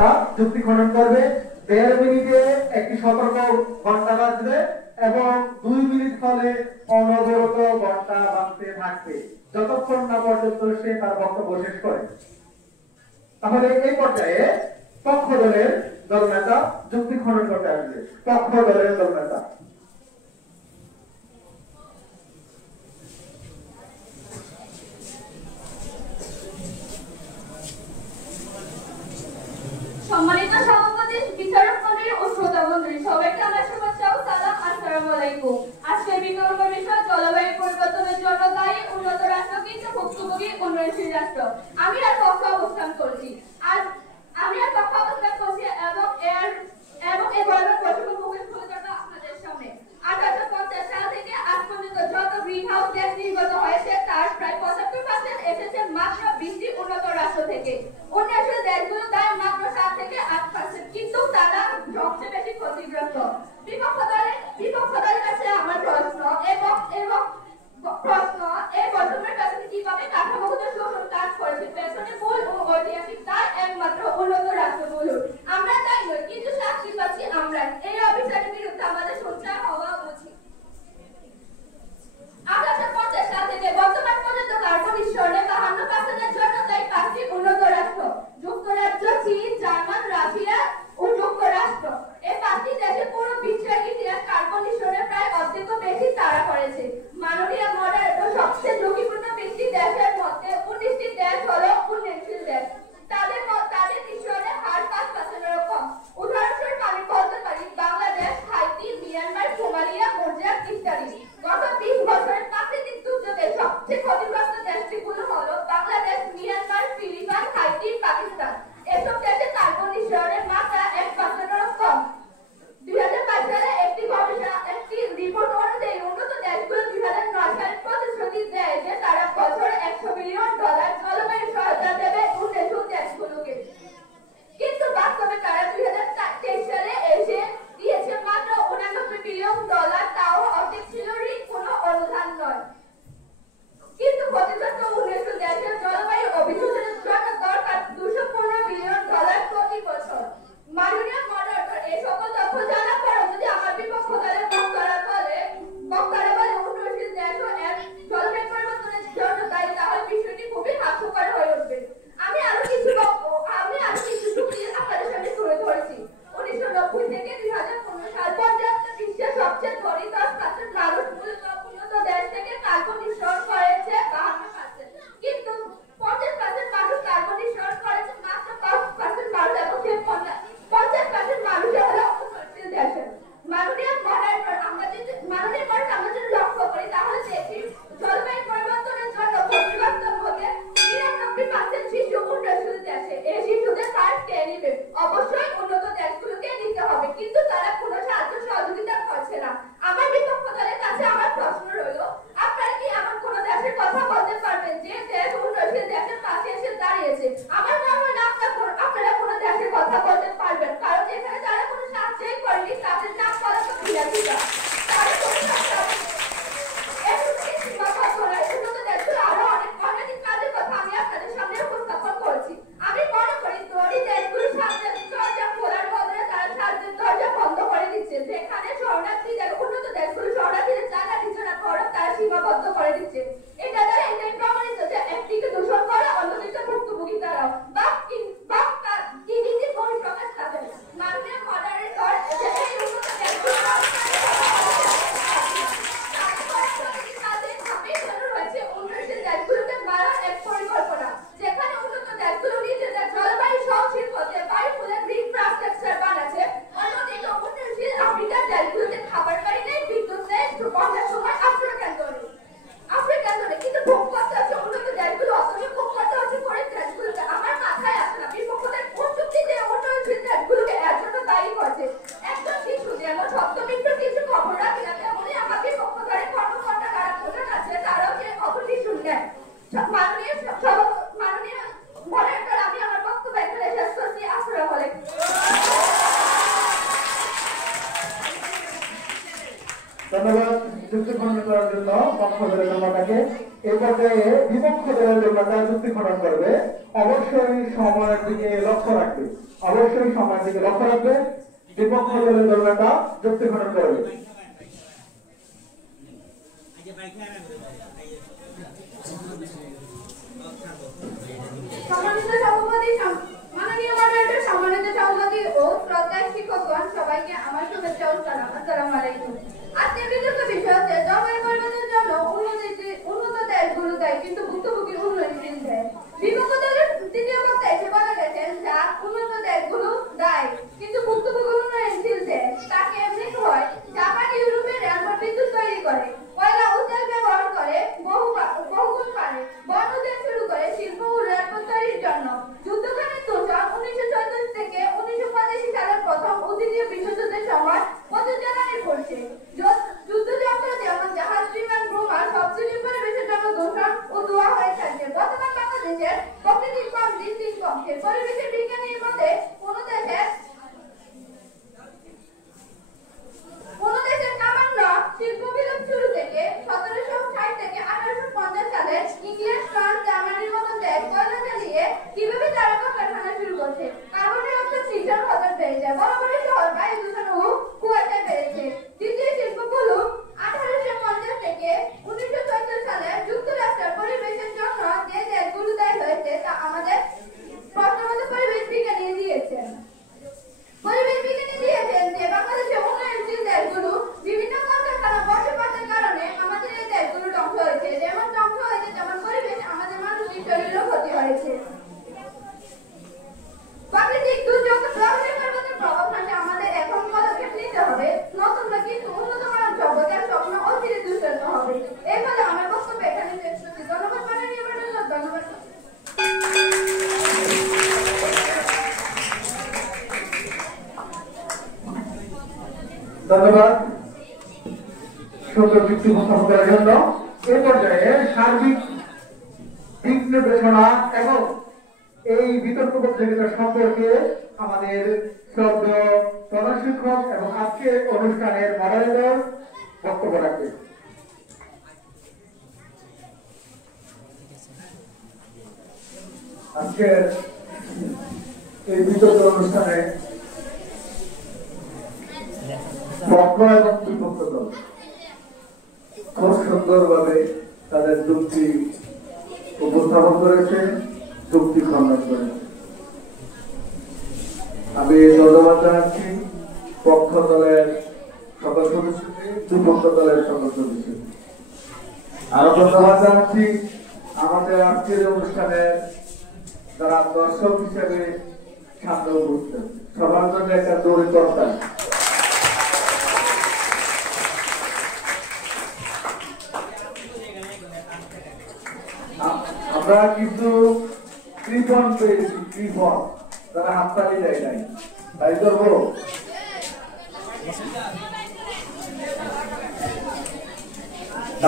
তারা যুক্তি খনন করবে। 1.5 মিনিটে একটি সতর্ক ঘন্টা বাজবে এবং 2 মিনিট হলে অনবরত ঘন্টা বাজতে থাকবে যতক্ষণ না পর্যন্ত সে তার বক্তব্য শেষ করে। তাহলে এই পর্যায়ে পক্ষ দলের দলনেতা যুক্তি খনন করতে আসবে। পক্ষ দলের দলনেতা। সম্মানিত সভাপতি, বিচারক মণ্ডলী ও শ্রোতা মণ্ডলী, সবাইকে আমার শুভেচ্ছা ও সালাম। আসসালামু আলাইকুম। আজকের বিতর্ক বিষয় জলবায়ু পরিবর্তনের জন্য দায়ী উন্নত রাষ্ট্র কিন্তু ভুক্তভোগী উন্নয়নশীল রাষ্ট্র। আমি আর পক্ষে অবস্থান করছি এবং এই বড় প্রসঙ্গ মুখে তুলে ধরবো আপনাদের সামনে। 1850 সাল থেকে আজ পর্যন্ত যত গ্রিন হাউস গ্যাস নির্গত হয়েছে তার প্রায় 75% এসেছে মাত্র 20টি উন্নত রাষ্ট্র থেকে। উন্নয়নশীল দেশগুলো দেয় মাত্র 7 থেকে 8%, কিন্তু তারা সবচেয়ে বেশি ক্ষতিগ্রস্ত। বিপক্ষ দলের কাছে আমার প্রশ্ন এই বর্তমানের পেছনে কিভাবে কাঠামোগত শোষণ কাজ করেছে, পেছনে মূল ও ঐতিহাসিক দায় একমাত্র উন্নত রাষ্ট্রগুলো। আমরা তাই নই, কিন্তু সাক্ষী পাচ্ছি আমরা। এই অবিচারের বিরুদ্ধে আমাদের সোচ্চার হওয়া উচিত। 1850 সাল থেকে বর্তমান পর্যন্ত কার্বন নিঃসরণে 52% জন্য দায়ী 5টি উন্নত রাষ্ট্র: যুক্তরাজ্য, চীন, জার্মান, রাশিয়া ও যুক্তরাষ্ট্র। এই 5টি দেশের পুরো বিশ্বের ইতিহাস কার্বন নিঃসরণের প্রায় অর্ধেকও বেশি তারা করেছে। মাননীয় মডারেটর, সবচেয়ে ঝুঁকিপূর্ণ 20টি দেশের মধ্যে 19টি দেশ হলো উন্নয়নশীল দেশ। তাদের নিঃসরণের হার 5%-এরও কম। উদাহরণস্বরূপ আমি বলতে পারি বাংলাদেশ, হাইতি, মিয়ানমার, সোমালিয়া, মরজাক ইত্যাদি। গত 20 বছরের প্রাকৃতিক দুর্যোগে সবচেয়ে ক্ষতিগ্রস্ত দেশগুলো হলো Bangladesh, Myanmar, Philippines, Haiti, Pakistan. এসব দেশে কার্বন নিঃসরণের মাত্রা 1%-এরও কম। 2005 সালে একটি রিপোর্ট অনুযায়ী উন্নত দেশগুলো 2009 সালে প্রতিশ্রুতি দেয় যে তারা বছরে $100 বিলিয়ন জলবায়ু সহায়তা দেবে উন্নয়নশীল দেশগুলোকে, কিন্তু বাস্তবে তারা 2023 সালে এসে দিয়েছে মাত্র $89 বিলিয়ন। তাও অর্ধেক ছিল ঋণ, কোনো অনুদান নয়। কিন্তু ক্ষতিগ্রস্ত উন্নয়নশীল দেশের জলবায়ু অভিযোজনের জন্য দরকার $215 বিলিয়ন প্রতি বছর। মাননীয় মডারেটর, এই সকল তথ্য জানার পরেও যদি আমার বিপক্ষ দলের বক্তারা বলে উন্নয়নশীল দেশও এর জলবায়ু পরিবর্তনের জন্য দায়ী, তাহলে বিষয়টি খুবই হাস্যকর হয়ে উঠবে। আমি আরো কিছু যুক্তি আপনাদের সামনে তুলে ধরেছি। 1990 থেকে 2015 সাল পর্যন্ত বিশ্বের সবচেয়ে ধনী 10% মানুষ উন্নত দেশ থেকে কার্বন নিঃসরণ করেছে 52%, কিন্তু 50% মানুষ কার্বন নিঃসরণ করেছে মাত্র 5% মানুষ, এবং সেই 50% মানুষের হলো উন্নয়নশীল দেশের। মাননীয় মডারেটর, আমরা যদি লক্ষ্য করি তাহলে দেখি জলবায়ু পরিবর্তনের জন্য ক্ষতিগ্রস্ত মধ্যে 99% শিশু উন্নয়নশীল দেশে। এই শিশুদের কার কে নিবে? অবশ্যই উন্নত দেশগুলোকে নিতে হবে, কিন্তু তারা কোনো সাহায্য সহযোগিতা করছে না। আমার বিপক্ষ দলের কাছে আমার প্রশ্ন রইল, আপনারা কি এমন কোন দেশের কথা বলতে পারবেন যে দেশ উন্নয়নশীল দেশের পাশে এসে দাঁড়িয়েছে? আমার মনে হয় না আপনারা কোনো দেশের কথা বলতে পারবেন, কারণ এখানে যারা কোনো সাহায্যই করেনি তাদের নাম বলা তো বিলাসিতা। তাদের কোনো উন্নত দেশগুলো আরো অনেক কাজের কথা আমি আপনাদের সামনে উপস্থাপন করেছি। আমি মনে করি ধনী দেশগুলোর সামনে দরজা খোলার বদলে তারা সাহায্যের দরজা বন্ধ করে দিচ্ছে। যেখানে শরণার্থীদের, উন্নত দেশগুলো শরণার্থীদের জায়গা দিচ্ছে না, বরং তারা সীমাবদ্ধ করে দিচ্ছে। এটা দ্বারা এটাই প্রমাণিত যে একদিকে দূষণ করে, অন্যদিকে ভুক্তভোগী তারাও। কি নীতির বহিঃপ্রকাশ তাদের? মাননীয় মডারেটর, এই উন্নত দেশগুলো উন্নয়নশীল দেশগুলোকে মারার এক পরিকল্পনা, যেখানে উন্নত দেশগুলো নিজেদের জলবায়ু সহনশীল হতে বায়ু ফুলের ইনফ্রাস্ট্রাকচার বানাচ্ছে, অন্যদিকে উন্নয়নশীল আফ্রিকার দেশগুলোতে খাবার পানি নেই, বিদ্যুৎ নেই, বন্যার সময় আশ্রয় কেন্দ্র নেই। কিন্তু ভোগ করতে হচ্ছে উন্নত দেশগুলো, অথচ ভোগ করতে হচ্ছে গরিব দেশগুলোকে। আমার মাথায় আসে না বিপক্ষদের কোন যুক্তিতে উন্নয়নশীল দেশগুলোকে এর জন্য দায়ী করছে। একজন শিশু যেমন সপ্তমৃত্যুর কিছু খবর রাখে না, তেমনি আমার বিপক্ষ দলের কর্মকর্তা যারা প্রধান আছে তারাও যে অত শিশু নেয়। মাননীয় মডারেটর, আমি আমার বক্তব্য এখানে শেষ করছি। আসসালামু আলাইকুম। ধন্যবাদ যুক্তি খনন করার জন্য পক্ষ দলের নেতাকে। এই পর্যায়ে বিপক্ষ দলের জন্য যুক্তি খনন করবে, অবশ্যই সময়ের দিকে লক্ষ্য রাখবে, অবশ্যই সময়ের দিকে লক্ষ্য রাখবে। বিপক্ষ দলের জন্য যুক্তি খনন করবে। সম্মানিত সভাপতি, মাননীয় মডারেটর, সম্মানিত সভাপতি ও শ্রদ্ধার শিক্ষকগণ, সবাইকে আমার শুভেচ্ছা ও সালাম। আসসালামু আলাইকুম। আজকের বিতর্ক বিষয় হচ্ছে জলবায়ু পরিবর্তনের জন্য উন্নত দেশগুলো দেয় কিন্তু ভুক্তভোগী উন্নয়নশীল দেশ। বিপক্ষ দলের তৃতীয় বক্তায় এসে বলা গেছেন যা উন্নত দেশগুলো দেয় কিন্তু ভুক্তভোগী উন্নয়নশীল দেশ। তাকে এমনি হয় জাপান ইউরোপের রেলপথ বিদ্যুৎ তৈরি করে, কয়লা ও তেল ব্যবহার করে বহুগুণ পারে, বন উদ্যান শুরু করে শিল্প ও রেলপথ তৈরির জন্য। যুদ্ধখানের দূষণ 1944 থেকে 1985 সালের প্রথম ও দ্বিতীয় বিশ্বযুদ্ধের সময় প্রচুর জ্বালানি পড়ছে। যুদ্ধযন্ত্র যেমন জাহাজ, বিমান, বোমা সবচেয়ে পরিবেশের জন্য দূষণ ও ধোঁয়া হয়ে থাকে। বর্তমান বাংলাদেশের প্রকৃতির কম দিন দিন কমছে। পরিবেশের বিজ্ঞানীর মতে কোন দেশের সামান্য শিল্প বিলোপ শুরু থেকে 1760 থেকে 1850 সালে ইংল্যান্ড, ফ্রান্স, জার্মানির মতো দেশ কয়লা জ্বালিয়ে কিভাবে তারা কারখানা শুরু করছে। কার্বন ডাই অক্সাইড নিঃসরণ হঠাৎ বেড়েছে, বড় বড় শহর বায়ু দূষণ ও কুয়াশায় বেড়েছে। দ্বিতীয় শিল্পগুলো 1850 থেকে 1944 সালে যুক্তরাষ্ট্রের পরিবেশের জন্য যে দেশগুলো দায়ী হয়েছে তা আমাদের প্রশ্নমত পরিবেশ বিজ্ঞানী দিয়েছেন। পরিবেশ বিজ্ঞানী দিয়েছেন যে বাংলাদেশের উন্নয়নশীল দেশগুলো বিভিন্ন কলকারখানা বসবাসের কারণে আমাদের এই দেশগুলো ধ্বংস হয়েছে। যেমন ধ্বংস হয়েছে তেমন পরিবেশ আমাদের মানসিক শরীরেও ক্ষতি হয়েছে। প্রাকৃতিক দুর্যোগ জলবায়ু পরিবর্তনের প্রভাব হ্রাসে আমাদের এখন পদক্ষেপ নিতে হবে। নতুন না কিন্তু উন্নত মানব সভ্যতার স্বপ্ন অচিরে দুঃস্বপ্ন হবে। এই বলে আমার বক্তব্য এখানে শেষ করছি। ধন্যবাদ মাননীয় মডারেটর, ধন্যবাদ। ধন্যবাদ সুন্দর যুক্তি উপস্থাপন করার জন্য। এ পর্যায়ে সার্বিক দিক নির্দেশনা এবং এই বিতর্ক প্রতিযোগিতা সম্পর্কে আমাদের শ্রদ্ধেয় প্রধান শিক্ষক এবং আজকের অনুষ্ঠানের মডারেটর বক্তব্য রাখবেন। আজকের এই বিতর্ক অনুষ্ঠানে পক্ষ এবং বিপক্ষ দল খুব সুন্দরভাবে তাদের যুক্তি উপস্থাপন করেছে, যুক্তি খণ্ডন করেছে। আমি ধন্যবাদ জানাচ্ছি পক্ষ দলের সকল সদস্যকে, বিপক্ষ দলের সকল সদস্যকে। আরো ধন্যবাদ জানাচ্ছি আমাদের আজকের অনুষ্ঠানের যারা দর্শক হিসেবে সামনে উপস্থিত, সবার জন্য একটা দৌড়ি কর্তা। আমরা কিন্তু কৃপণ পেয়েছি, কৃপণ তারা হাততালি দেয় নাই, তাই করবো।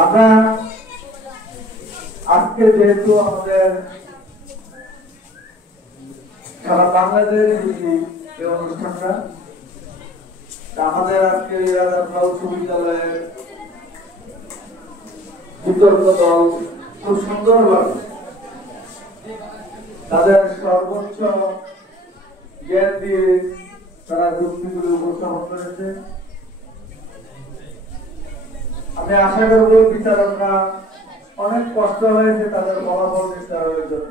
আমরা আজকে যেহেতু আমাদের সারা বাংলাদেশ এই অনুষ্ঠানটা, আমাদের আজকে উচ্চ বিদ্যালয়ের বিতর্ক দল খুব সুন্দরভাবে তাদের সর্বোচ্চ জ্ঞান দিয়ে তারা যুক্তিগুলি উপস্থাপন করেছে। আমি আশা করবো বিচারকরা অনেক কষ্ট হয়েছে তাদের ফলাফল নির্ধারণের জন্য।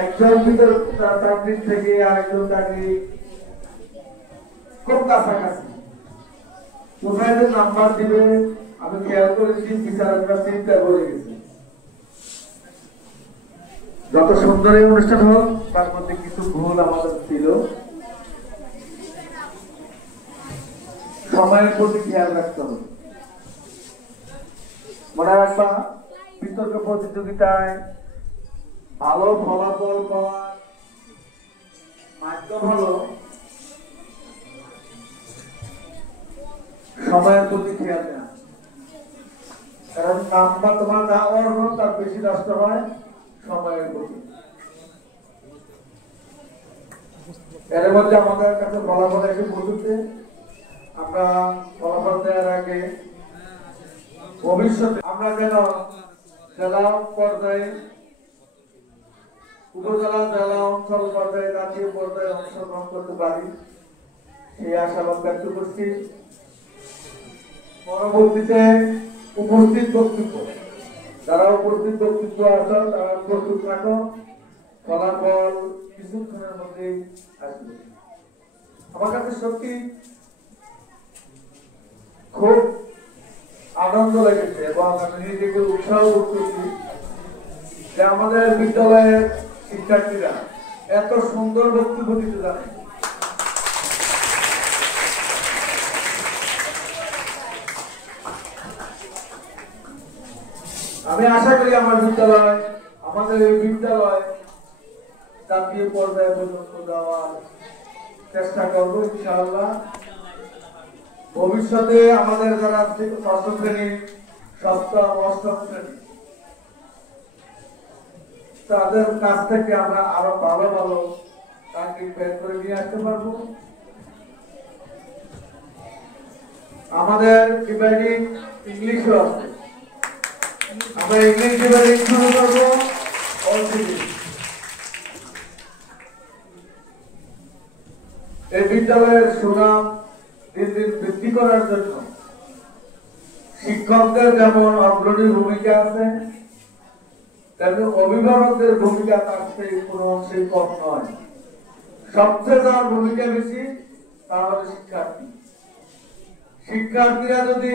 একজন চাকরির থেকে আরেকজন চাকরি খুব কাছাকাছি, কোথায় যে নাম্বার দিবে আমি খেয়াল করেছি, বিচারকরা চিন্তা করে গেছে। যত সুন্দর এই অনুষ্ঠান হোক, তার মধ্যে কিছু ভুল আমাদের ছিল, সময়ের প্রতি খেয়াল রাখতে হবে। মনে রাখবা, বিতর্ক প্রতিযোগিতায় ভালো ফলাফল পাওয়ার মাধ্যম হলো সময়ের প্রতি খেয়াল দেওয়া। কারণ নাম্বার তোমার না অর্ঘ তার বেশি নষ্ট হয় সময়ের প্রতি। এর মধ্যে আমাদের কাছে ফলাফল এসে পৌঁছতে, আমরা ফলাফল দেওয়ার আগে ভবিষ্যতে আমরা যেন জেলা পর্যায়ে, উপজেলা, জেলা, অঞ্চল পর্যায়ে, জাতীয় পর্যায়ে অংশগ্রহণ করতে পারি সেই আশাবাদ ব্যক্ত করছি। পরবর্তীতে উপস্থিত বক্তব্য, যারা উপস্থিত বক্তব্য আছেন তারা প্রস্তুত থাকো, ফলাফল কিছুক্ষণের মধ্যেই আসবে। আমার কাছে সত্যি খুব আনন্দ লেগেছে এবং আমি নিজেকে উৎসাহ করছি যে আমাদের বিদ্যালয়ের শিক্ষার্থীরা এত সুন্দর বক্তব্য দিতে জানে। আমি আশা করি আমাদের এই বিদ্যালয় জাতীয় পর্যায়ে পর্যন্ত যাওয়ার চেষ্টা করব ইনশাআল্লাহ। ভবিষ্যতে আমাদের যারা ষষ্ঠ শ্রেণী, সপ্তম, অষ্টম শ্রেণী, তাদের কাছ থেকে আমরা আরো ভালো ভালো চাকরি বের করে নিয়ে আসতে পারবো। আমাদের ডিভাইডিং ইংলিশও আছে, আমরা ইংলিশ ডিভাইডিং শুরু করবো। এই বিদ্যালয়ের সুনাম দিন দিন বৃদ্ধি করার জন্য শিক্ষকদের যেমন অগ্রণী ভূমিকা আছে, তেমনি অভিভাবকদের ভূমিকা তার সেই কোনো অংশে কম নয়। সবচেয়ে যার ভূমিকা বেশি তা হলো শিক্ষার্থী। শিক্ষার্থীরা যদি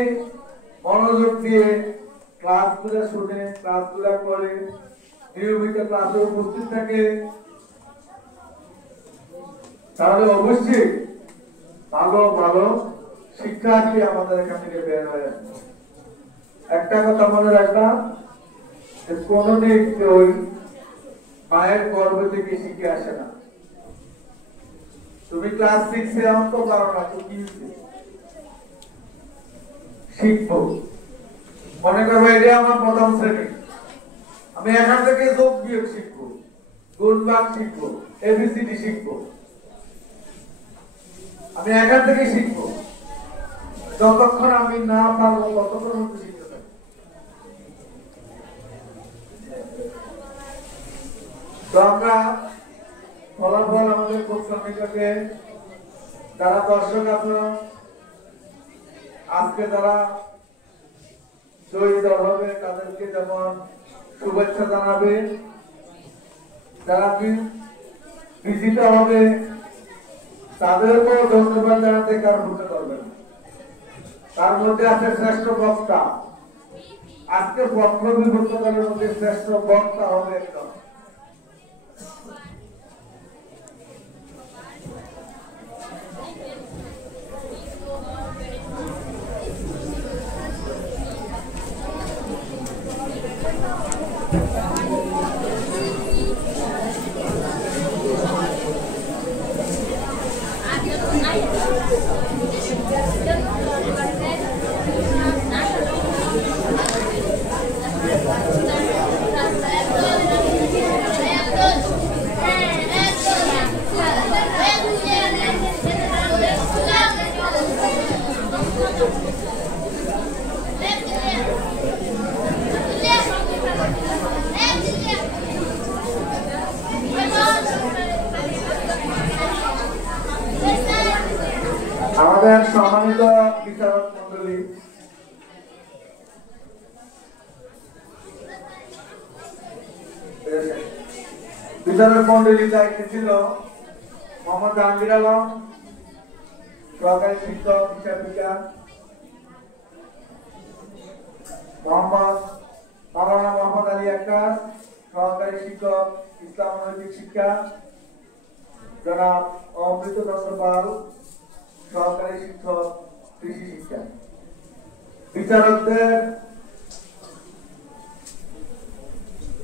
মনোযোগ দিয়ে ক্লাসগুলো শুনে, ক্লাসগুলো করে, নিয়মিত ক্লাসে উপস্থিত থাকে, তাহলে অবশ্যই ভালো ভালো শিক্ষার্থী আমাদের এখান থেকে বের হয়ে আসবে। একটা কথা মনে রাখলাম, কোনদিন কেউ মায়ের গর্ভ থেকে শিখে আসে না। তুমি ক্লাস 6 এ অঙ্ক পারো না, তো কি শিখবো? মনে করবো এটা আমার প্রথম শ্রেণী, আমি এখান থেকে যোগ বিয়োগ শিখবো, গুণ ভাগ শিখবো, এবিসিডি শিখবো, আমি এখান থেকে শিখবো। যতক্ষণ আমি না পারবো ততক্ষণ মতো শিখতে থাকবো। তো আমরা ফলাফল আমাদের প্রশ্নকে যারা দর্শক আপনার আজকে যারা জয়ী দল হবে তাদেরকে যেমন শুভেচ্ছা জানাবে, যারা বিজিত হবে তাদেরকেও ধন্যবাদ জানাতে কারো ভুলতে করবেন। তার মধ্যে আছে শ্রেষ্ঠ বক্তা। আজকে পক্ষ বিভক্ত দলের মধ্যে শ্রেষ্ঠ বক্তা হবে একদম। আমাদের সম্মানিত বিচারক মন্ডলী, বিচারক মন্ডলীর দায়িত্বে ছিল মোহাম্মদ জাহাঙ্গীর আলম, সহকারী শিক্ষক হিসাব বিজ্ঞান, মাওলানা মোহাম্মদ আলী আক্তার, সহকারী শিক্ষক ইসলাম নৈতিক শিক্ষা, জনাব অমৃত চন্দ্র পাল, সহকারী শিক্ষক কৃষি শিক্ষা। বিচারকদের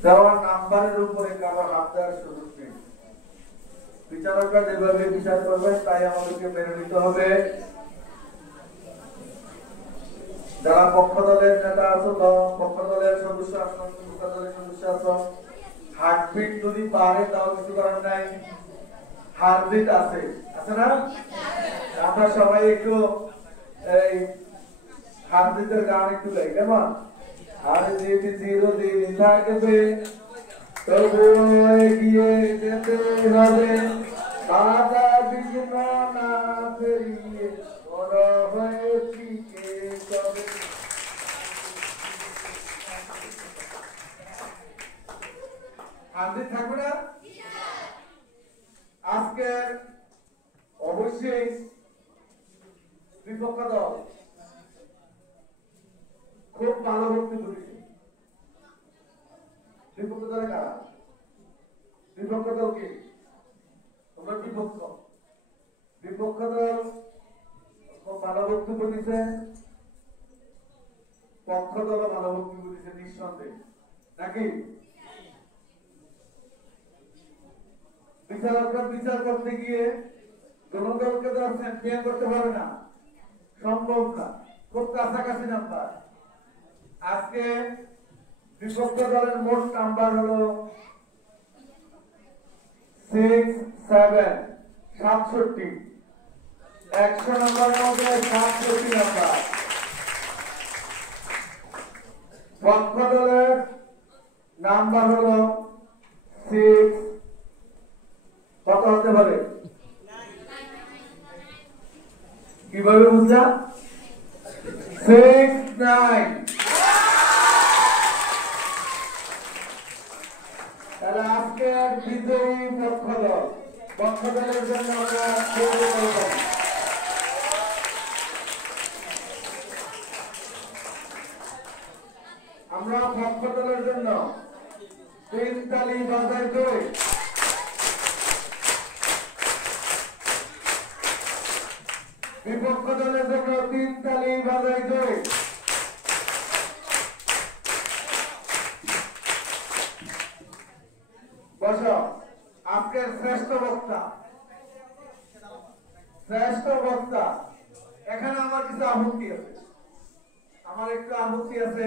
দেওয়ার নাম্বারের উপরে কারো হাত দেওয়ার সুযোগ নেই। বিচারকরা যেভাবে বিচার করবেন তাই আমাদেরকে মেনে নিতে হবে। যারা পক্ষ দলের নেতা আছো, পক্ষ দলের সদস্য আছো, দলের সদস্য আছো, হার্টবিট যদি পারে তাও কিছু করার নাই, হার্টবিট আছে, আছে না? আমরা সবাই একটু এই হাদিসের গান একটু গাই কেমন? আর যদি চিরদিন থাকবে তবুও এগিয়ে যেতে হবে, বাধা বিঘ্ন না পেরিয়ে বড় হয়েছি কে তবে। হাদিস থাকবে না? আজকে অবশ্যই বিপক্ষ দল খুব ভালো বক্তব্য দিচ্ছে। বিপক্ষ দলে কারা? বিপক্ষ দল কি? তোমরা বিপক্ষ। বিপক্ষ দল খুব ভালো বক্তব্য দিচ্ছে, পক্ষ দল ভালো বক্তব্য দিচ্ছে নিঃসন্দেহে, নাকি? বিচারকরা বিচার করতে গিয়ে কোন দলকে তো চ্যাম্পিয়ন করতে পারে না, সম্ভব না, খুব কাছাকাছি নাম্বার। আজকে বিপক্ষ দলের মোট নাম্বার হলো 67 100 নাম্বারের মধ্যে 67 নাম্বার। পক্ষ দলের নাম্বার হলো 6 কত হতে পারে? কিভাবে বুঝলা? 69। তাহলে আজকের বিজয়ী পক্ষ দল। পক্ষ দলের জন্য আমরা পক্ষ দলের জন্য 3 তালি বাজাই করি। বিপক্ষ দলের জন্য 3 তালি বাজাই করি। বসো। আজকের শ্রেষ্ঠ বক্তা, এখানে আমার কিছু আপত্তি আছে। আমার একটু আপত্তি আছে,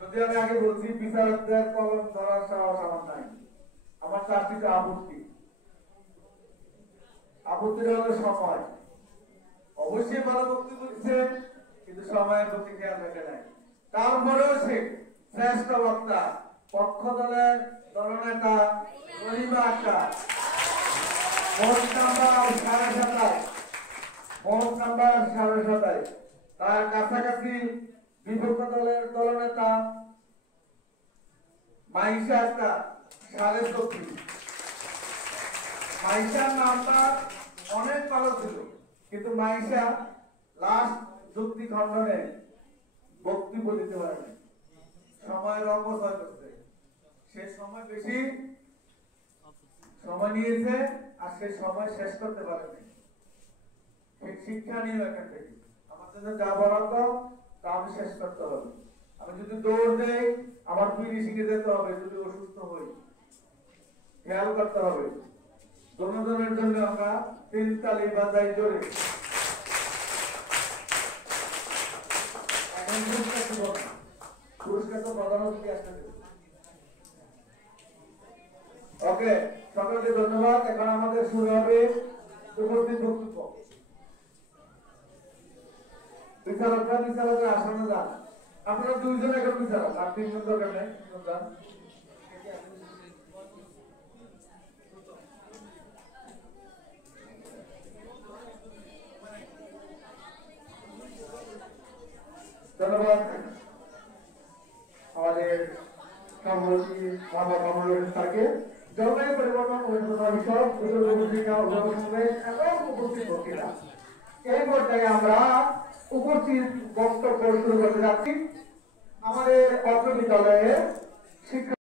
যদি আমি আগে বলছি বিচারকদের কলম ধরার সাহস আমার নাই। আমার 4টি আপত্তি। আপত্তিটা হলো সময়। অবশ্যই ভালো বক্তব্য দিচ্ছে, কিন্তু সময়ের প্রতি খেয়াল রেখে নাই। তারপরেও সে শ্রেষ্ঠ বক্তা, পক্ষ দলের দলনেতা রহিমা আক্তার, মোট নাম্বার 27.5। তার কাছাকাছি বিপক্ষ দলের দলনেতা মাইশা আক্তার 34। মাইশার নাম্বার অনেক ভালো ছিল, কিন্তু মাইশা লাস্ট যুক্তি খণ্ডনে বক্তব্য দিতে পারেনি, সময়ের অপচয় করছে। সে সময় বেশি সময় নিয়েছে আর সে সময় শেষ করতে পারেনি। শিক্ষা নিয়ে এখান থেকে আমার জন্য যা বরাদ্দ তা আমি শেষ করতে হবে। আমি যদি দৌড় দেই আমার ফিনিশিং এ যেতে হবে, যদি অসুস্থ হই খেয়াল করতে হবে। জনগণের জন্য আমরা 3 তালি বাজাই জোরে। পুরস্কার তো প্রধানমন্ত্রী আসতে। ওকে, সকলকে ধন্যবাদ। এখন আমাদের শুরু হবে উপস্থিত বক্তব্য। বিচারকরা আসনে যান। আপনারা 2 জন এখন বিচারক, আর 3 জন দরকার নেই। ধন্যবাদ আমাদের সভাপতি মোহাম্মদ কামরুল স্যারকে। জলবায়ু পরিবর্তন পরিচালনা বিষয়ক এবং উপস্থিত বক্তৃতা এই পর্যায়ে আমরা উপস্থিত বক্তব্য শুরু করতে যাচ্ছি। আমাদের অত্র বিদ্যালয়ের শিক্ষা